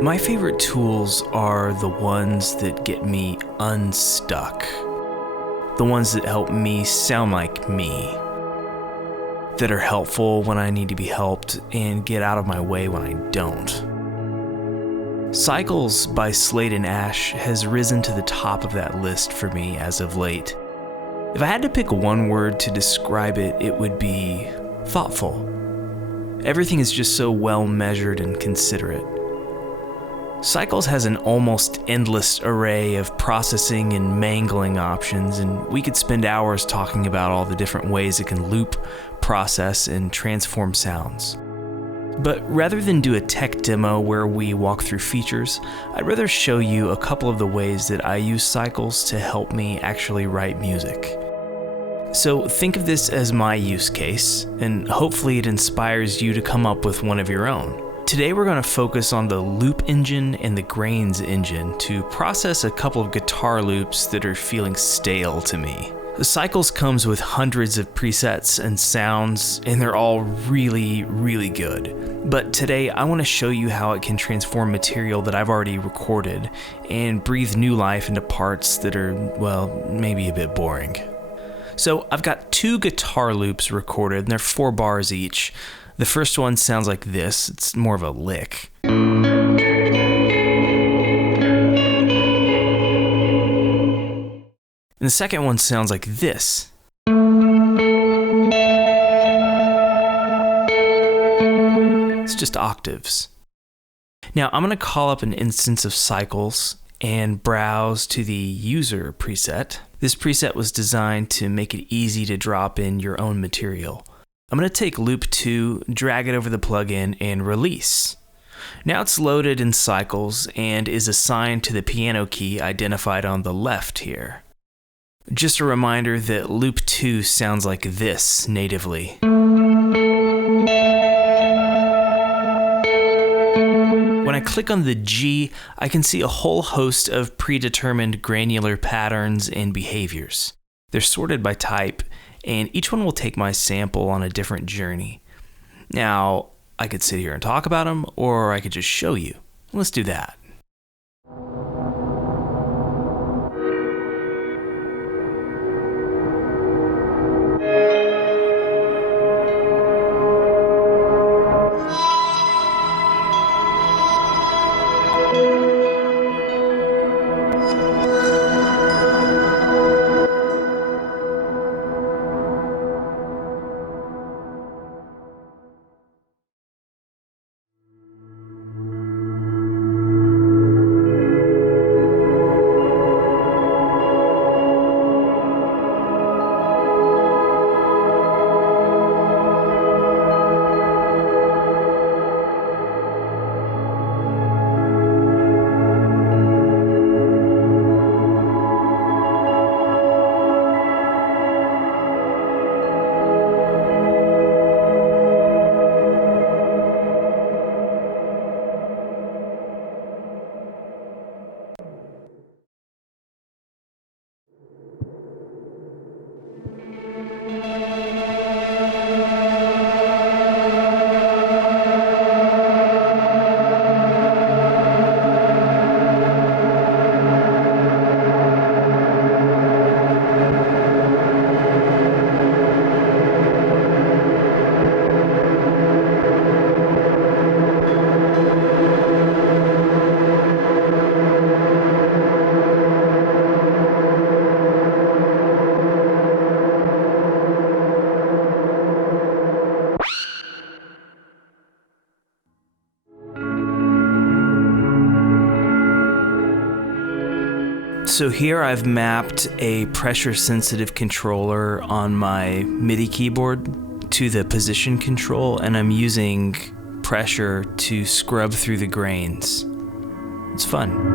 My favorite tools are the ones that get me unstuck. The ones that help me sound like me. That are helpful when I need to be helped and get out of my way when I don't. Cycles by Slate and Ash has risen to the top of that list for me as of late. If I had to pick one word to describe it, it would be thoughtful. Everything is just so well measured and considerate. Cycles has an almost endless array of processing and mangling options, and we could spend hours talking about all the different ways it can loop, process, and transform sounds. But rather than do a tech demo where we walk through features, I'd rather show you a couple of the ways that I use Cycles to help me actually write music. So think of this as my use case, and hopefully it inspires you to come up with one of your own. Today we're going to focus on the loop engine and the grains engine to process a couple of guitar loops that are feeling stale to me. The Cycles comes with hundreds of presets and sounds, and they're all really, really good. But today I want to show you how it can transform material that I've already recorded and breathe new life into parts that are, well, maybe a bit boring. So I've got 2 guitar loops recorded, and they're 4 bars each. The first one sounds like this. It's more of a lick. And the second one sounds like this. It's just octaves. Now I'm going to call up an instance of Cycles and browse to the user preset. This preset was designed to make it easy to drop in your own material. I'm going to take loop 2, drag it over the plugin, and release. Now it's loaded in Cycles and is assigned to the piano key identified on the left here. Just a reminder that loop 2 sounds like this natively. When I click on the G, I can see a whole host of predetermined granular patterns and behaviors. They're sorted by type, and each one will take my sample on a different journey. Now, I could sit here and talk about them, or I could just show you. Let's do that. So here I've mapped a pressure-sensitive controller on my MIDI keyboard to the position control, and I'm using pressure to scrub through the grains. It's fun.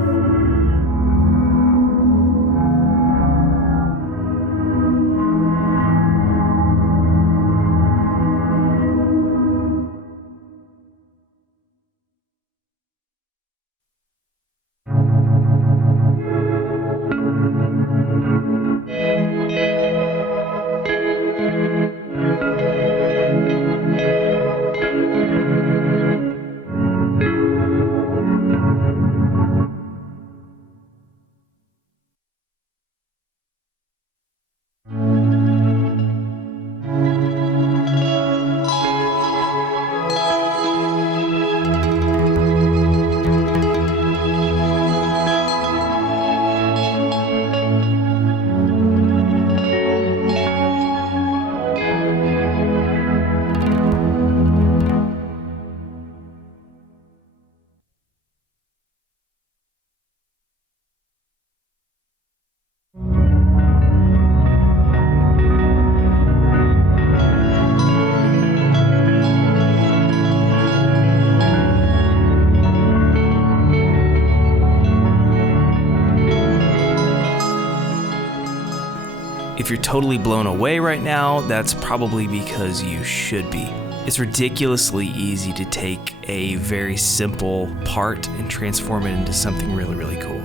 If you're totally blown away right now, that's probably because you should be. It's ridiculously easy to take a very simple part and transform it into something really, really cool.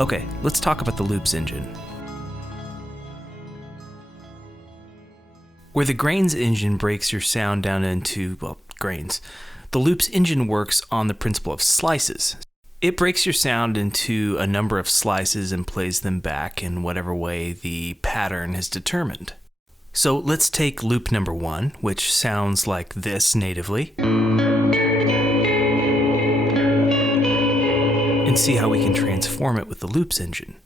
Okay, let's talk about the loops engine. Where the grains engine breaks your sound down into, grains, the loops engine works on the principle of slices. It breaks your sound into a number of slices and plays them back in whatever way the pattern is determined. So let's take loop number 1, which sounds like this natively, and see how we can transform it with the loops engine.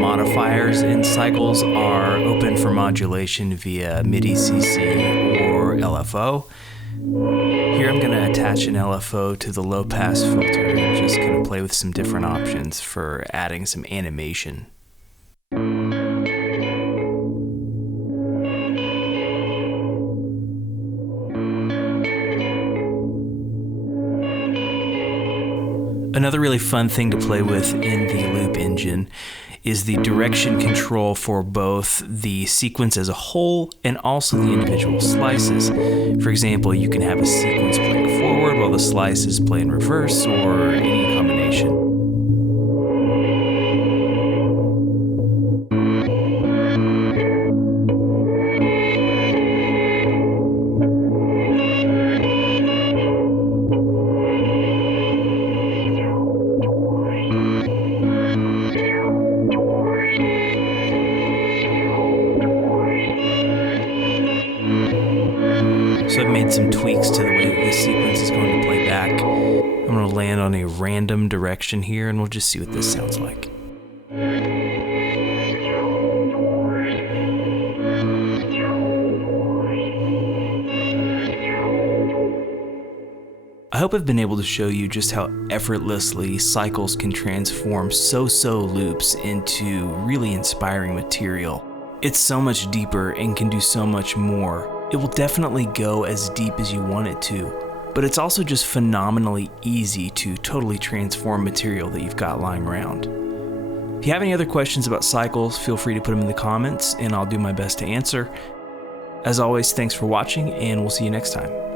Modifiers and cycles are open for modulation via MIDI CC or LFO. Here I'm going to attach an LFO to the low pass filter and just going to play with some different options for adding some animation. Another really fun thing to play with in the loop engine is the direction control for both the sequence as a whole and also the individual slices. For example, you can have a sequence playing forward while the slices play in reverse, or any combination. So I've made some tweaks to the way that this sequence is going to play back. I'm going to land on a random direction here and we'll just see what this sounds like. I hope I've been able to show you just how effortlessly cycles can transform so-so loops into really inspiring material. It's so much deeper and can do so much more. It will definitely go as deep as you want it to, but it's also just phenomenally easy to totally transform material that you've got lying around. If you have any other questions about cycles, feel free to put them in the comments and I'll do my best to answer. As always, thanks for watching and we'll see you next time.